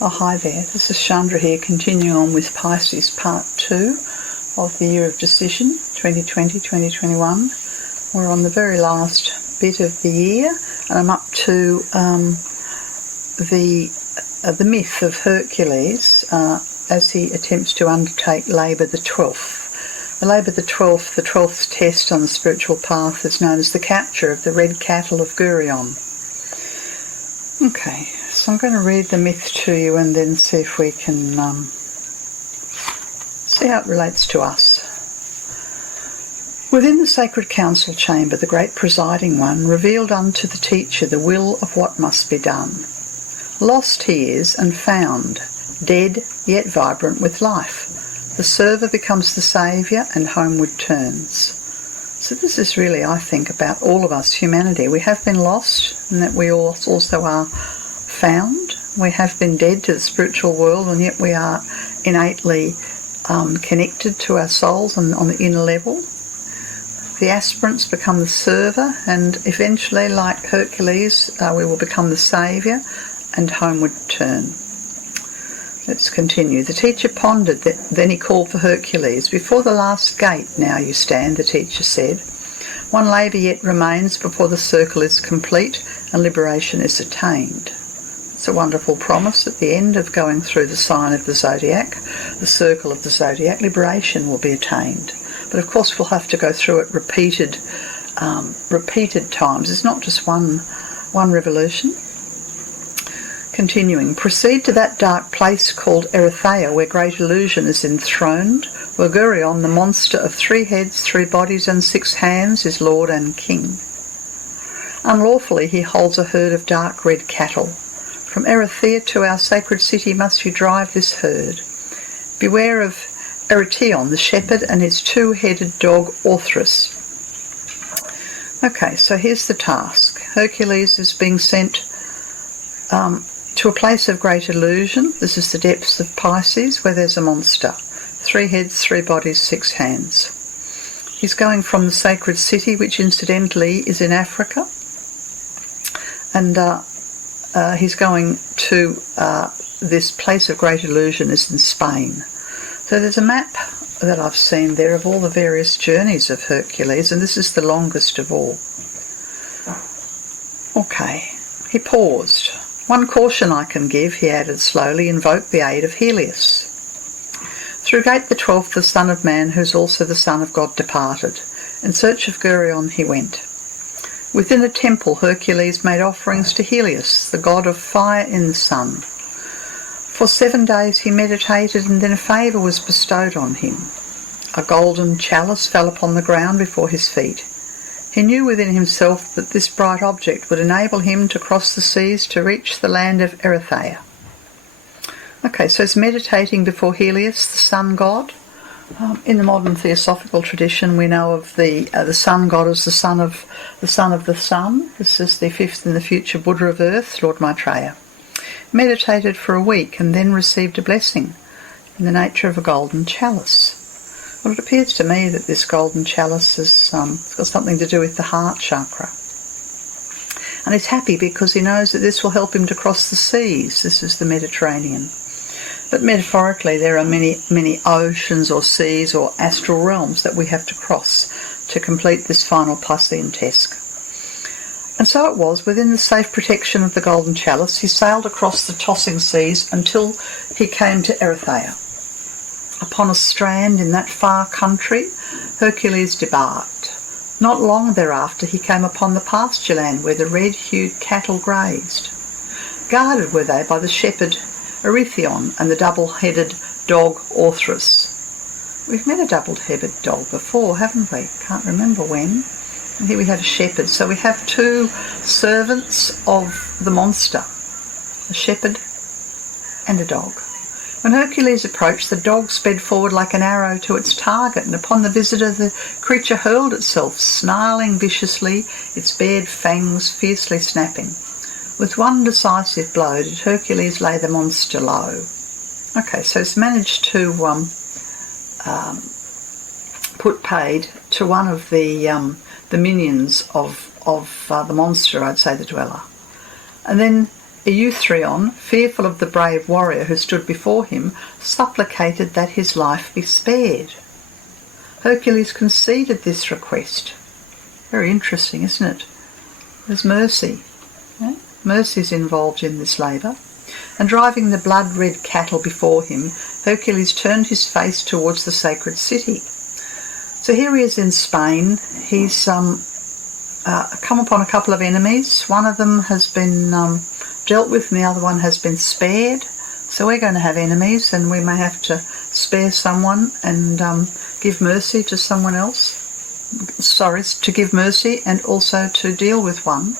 Oh, hi there. This is Chandra here, continuing on with Pisces Part 2 of the Year of Decision, 2020-2021. We're on the very last bit of the year, and I'm up to the myth of Hercules as he attempts to undertake Labour the 12th. The Labour the 12th test on the spiritual path is known as the capture of the red cattle of Geryon. Okay, so I'm going to read the myth to you and then see if we can see how it relates to us. Within the sacred council chamber, the great presiding one revealed unto the teacher the will of what must be done. Lost he is and found, dead yet vibrant with life. The server becomes the saviour and homeward turns. So this is really, I think, about all of us, humanity. We have been lost, and that we also are found. We have been dead to the spiritual world, and yet we are innately connected to our souls and on the inner level. The aspirants become the server, and eventually, like Hercules, we will become the saviour and homeward turn. Let's continue. The teacher pondered, then he called for Hercules. Before the last gate now you stand, the teacher said. One labour yet remains before the circle is complete and liberation is attained. It's a wonderful promise. At the end of going through the sign of the zodiac, the circle of the zodiac, liberation will be attained. But of course we'll have to go through it repeated times. It's not just one revolution. Continuing, proceed to that dark place called Erythea, where great illusion is enthroned, where Geryon, the monster of 3 heads, 3 bodies and 6 hands, is lord and king. Unlawfully he holds a herd of dark red cattle. From Erythea to our sacred city must you drive this herd. Beware of Erytion, the shepherd, and his 2-headed dog Orthrus. Okay, so here's the task. Hercules is being sent to a place of great illusion. This is the depths of Pisces, where there's a monster. 3 heads, 3 bodies, 6 hands. He's going from the sacred city, which incidentally is in Africa, and he's going to this place of great illusion is in Spain. So there's a map that I've seen there of all the various journeys of Hercules, and this is the longest of all. Okay, he paused. One caution I can give, he added slowly, invoke the aid of Helios. Through gate the 12th, the Son of Man, who's also the Son of God, departed. In search of Geryon he went. Within a temple Hercules made offerings to Helios, the god of fire in the sun. For 7 days he meditated, and then a favour was bestowed on him. A golden chalice fell upon the ground before his feet. He knew within himself that this bright object would enable him to cross the seas to reach the land of Erythea. Okay, so it's meditating before Helios, the sun god. In the modern theosophical tradition, we know of the sun god as the son of the sun. This is the 5th in the future Buddha of Earth, Lord Maitreya. Meditated for a week and then received a blessing in the nature of a golden chalice. Well, it appears to me that this golden chalice has got something to do with the heart chakra. And he's happy because he knows that this will help him to cross the seas. This is the Mediterranean. But metaphorically, there are many oceans or seas or astral realms that we have to cross to complete this final Piscean test. And so it was, within the safe protection of the golden chalice, he sailed across the tossing seas until he came to Erythea. Upon a strand in that far country, Hercules debarked. Not long thereafter he came upon the pasture land where the red-hued cattle grazed. Guarded were they by the shepherd Erytion and the double-headed dog Orthrus. We've met a double-headed dog before, haven't we? Can't remember when. And here we have a shepherd. So we have 2 servants of the monster, a shepherd and a dog. When Hercules approached, the dog sped forward like an arrow to its target, and upon the visitor the creature hurled itself, snarling viciously, its bared fangs fiercely snapping. With one decisive blow did Hercules lay the monster low. Okay, so it's managed to put paid to one of the minions of the monster, I'd say the dweller. And then Euthrion, fearful of the brave warrior who stood before him, supplicated that his life be spared. Hercules conceded this request. Very interesting, isn't it? There's mercy. Yeah? Mercy is involved in this labour. And driving the blood-red cattle before him, Hercules turned his face towards the sacred city. So here he is in Spain. He's come upon a couple of enemies. One of them has been dealt with and the other one has been spared. So we're going to have enemies and we may have to spare someone and give mercy to someone else. Sorry, to give mercy and also to deal with one.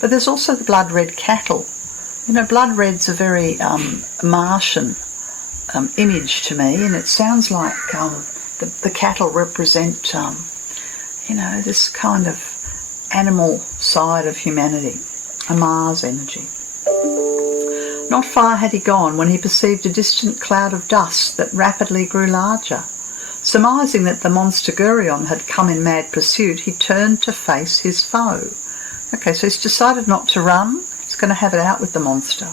But there's also the blood-red cattle. You know, blood red's a very Martian image to me, and it sounds like the cattle represent, this kind of animal side of humanity, a Mars energy. Not far had he gone when he perceived a distant cloud of dust that rapidly grew larger. Surmising that the monster Geryon had come in mad pursuit, he turned to face his foe. Okay, so he's decided not to run. He's going to have it out with the monster.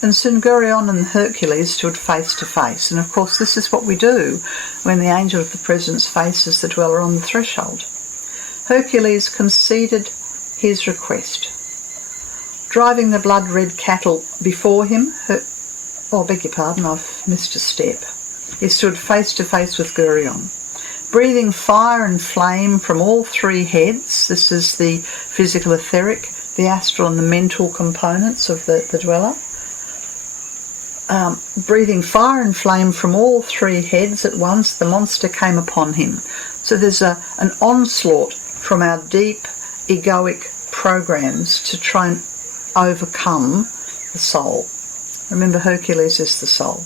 And soon Geryon and Hercules stood face to face. And of course this is what we do when the angel of the presence faces the dweller on the threshold. Hercules conceded his request. Driving the blood-red cattle before him, beg your pardon, I've missed a step. He stood face to face with Geryon. Breathing fire and flame from all three heads, this is the physical etheric, the astral and the mental components of the dweller. Breathing fire and flame from all three heads at once, the monster came upon him. So there's an onslaught from our deep egoic programs to try and overcome the soul. Remember, Hercules is the soul.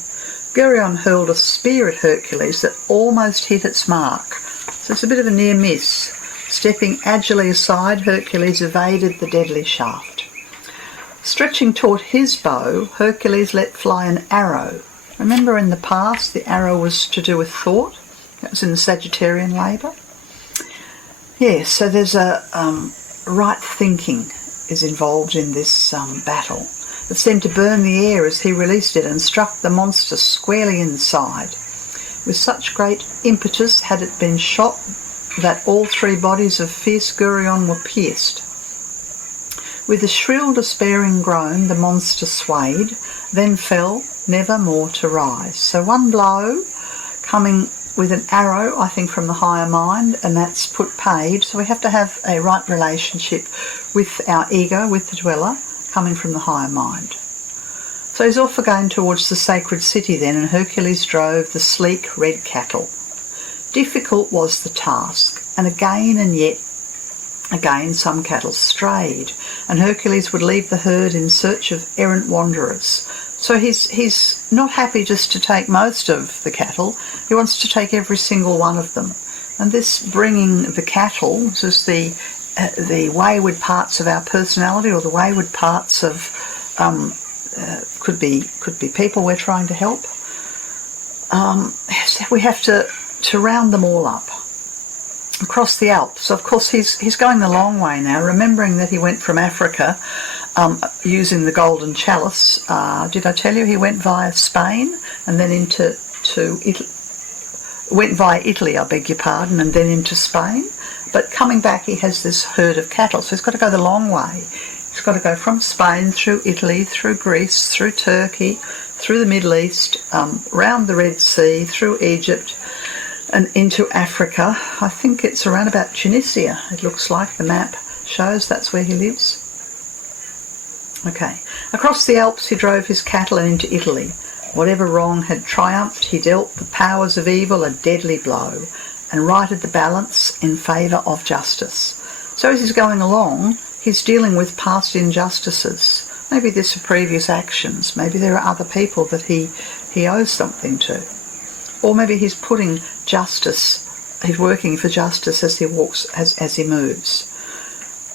Geryon hurled a spear at Hercules that almost hit its mark. So it's a bit of a near miss. Stepping agilely aside, Hercules evaded the deadly shaft. Stretching toward his bow, Hercules let fly an arrow. Remember in the past, the arrow was to do with thought. That was in the Sagittarian labour. Yes, so there's a right thinking is involved in this battle. It seemed to burn the air as he released it and struck the monster squarely in the side. With such great impetus had it been shot that all three bodies of fierce Geryon were pierced. With a shrill despairing groan the monster swayed, then fell, never more to rise. So one blow, coming with an arrow, I think, from the higher mind, and that's put paid. So we have to have a right relationship with our ego, with the dweller, coming from the higher mind. So he's off again towards the sacred city then, and Hercules drove the sleek red cattle. Difficult was the task, and again and yet again some cattle strayed, and Hercules would leave the herd in search of errant wanderers. So he's not happy just to take most of the cattle, he wants to take every single one of them. And this bringing the cattle, this is the wayward parts of our personality, or the wayward parts of could be people we're trying to help. We have to round them all up across the Alps. Of course, he's going the long way now, remembering that he went from Africa using the golden chalice. Did I tell you he went via Spain and then into Italy? Went via Italy, I beg your pardon, and then into Spain. But coming back, he has this herd of cattle, so he's got to go the long way. He's got to go from Spain, through Italy, through Greece, through Turkey, through the Middle East, round the Red Sea, through Egypt, and into Africa. I think it's around about Tunisia, it looks like. The map shows that's where he lives. Okay. Across the Alps, he drove his cattle and into Italy. Whatever wrong had triumphed, he dealt the powers of evil a deadly blow, and righted the balance in favour of justice. So as he's going along, he's dealing with past injustices. Maybe there's some previous actions. Maybe there are other people that he owes something to. Or maybe he's putting justice, he's working for justice as he walks, as he moves.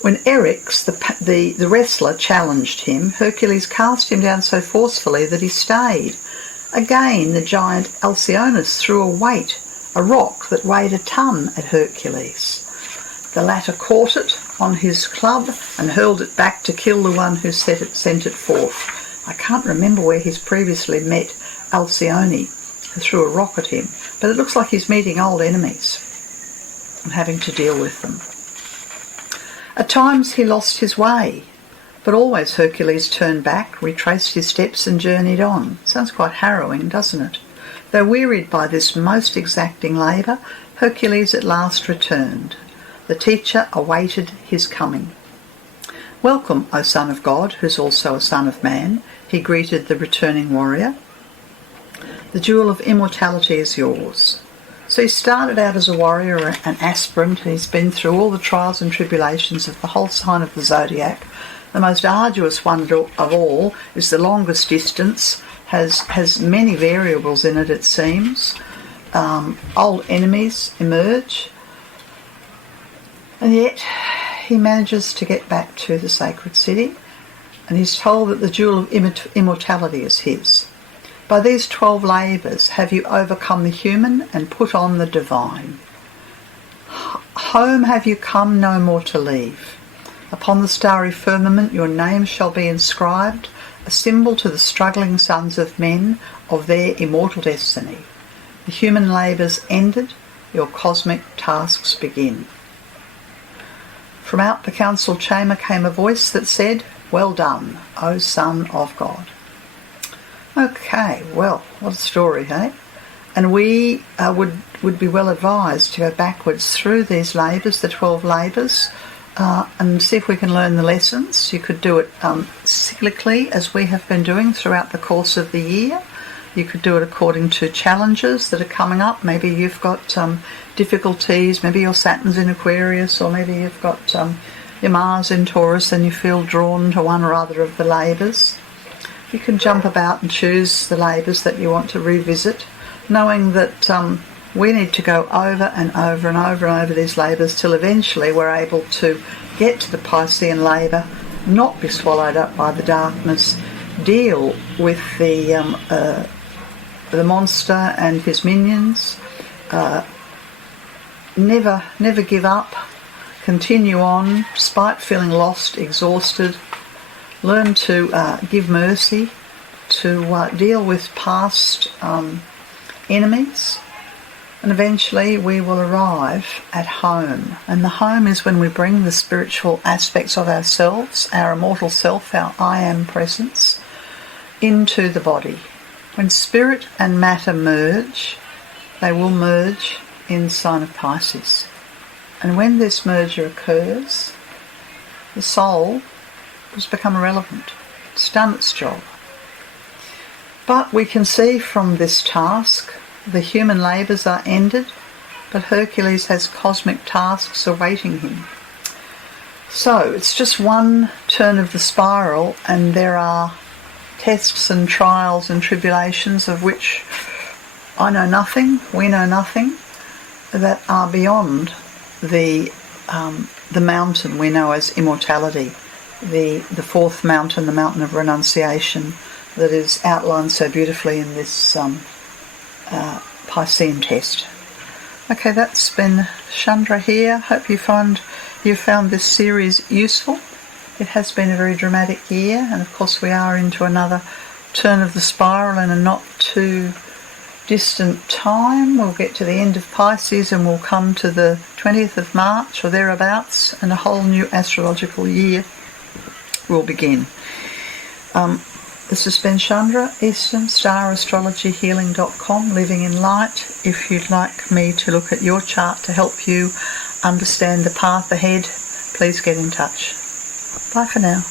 When Eryx, the wrestler, challenged him, Hercules cast him down so forcefully that he stayed. Again, the giant Alcyonus threw a rock that weighed a ton at Hercules. The latter caught it on his club and hurled it back to kill the one who sent it forth. I can't remember where he's previously met Alcyone, who threw a rock at him, but it looks like he's meeting old enemies and having to deal with them. At times he lost his way, but always Hercules turned back, retraced his steps and journeyed on. Sounds quite harrowing, doesn't it? Though wearied by this most exacting labour, Hercules at last returned. The teacher awaited his coming. "Welcome, O Son of God, who's also a son of man," he greeted the returning warrior. "The jewel of immortality is yours." So he started out as a warrior, an aspirant, and he's been through all the trials and tribulations of the whole sign of the zodiac. The most arduous one of all is the longest distance, has many variables in it, it seems. Old enemies emerge, and yet he manages to get back to the sacred city, and he's told that the jewel of immortality is his. "By these 12 labours have you overcome the human and put on the divine. Home have you come no more to leave. Upon the starry firmament your name shall be inscribed, a symbol to the struggling sons of men of their immortal destiny. The human labours ended, your cosmic tasks begin." From out the council chamber came a voice that said, "Well done, O Son of God." Okay, well, what a story, eh? And we would be well advised to go backwards through these labours, the 12 labours, and see if we can learn the lessons. You could do it cyclically, as we have been doing throughout the course of the year. You could do it according to challenges that are coming up. Maybe you've got difficulties, maybe your Saturn's in Aquarius, or maybe you've got your Mars in Taurus and you feel drawn to one or other of the labours. You can jump about and choose the labours that you want to revisit, knowing that we need to go over and over and over and over these labours till eventually we're able to get to the Piscean labour, not be swallowed up by the darkness, deal with the monster and his minions, never give up, continue on despite feeling lost, exhausted, learn to give mercy, to deal with past enemies, and eventually we will arrive at home. And the home is when we bring the spiritual aspects of ourselves, our immortal self, our I am presence, into the body. When spirit and matter merge, they will merge in the sign of Pisces. And when this merger occurs, the soul has become irrelevant. It's done its job. But we can see from this task, the human labours are ended, but Hercules has cosmic tasks awaiting him. So it's just one turn of the spiral, and there are tests and trials and tribulations of which I know nothing, we know nothing, that are beyond the mountain we know as immortality, the fourth mountain, the mountain of renunciation, that is outlined so beautifully in this Piscean test. Okay, that's been Chandra here. Hope you found this series useful. It has been a very dramatic year, and of course we are into another turn of the spiral in a not too distant time. We'll get to the end of Pisces and we'll come to the 20th of March or thereabouts, and a whole new astrological year will begin. This has been Chandra, Eastern Star Astrology Healing.com, Living in Light. If you'd like me to look at your chart to help you understand the path ahead, please get in touch. Bye for now.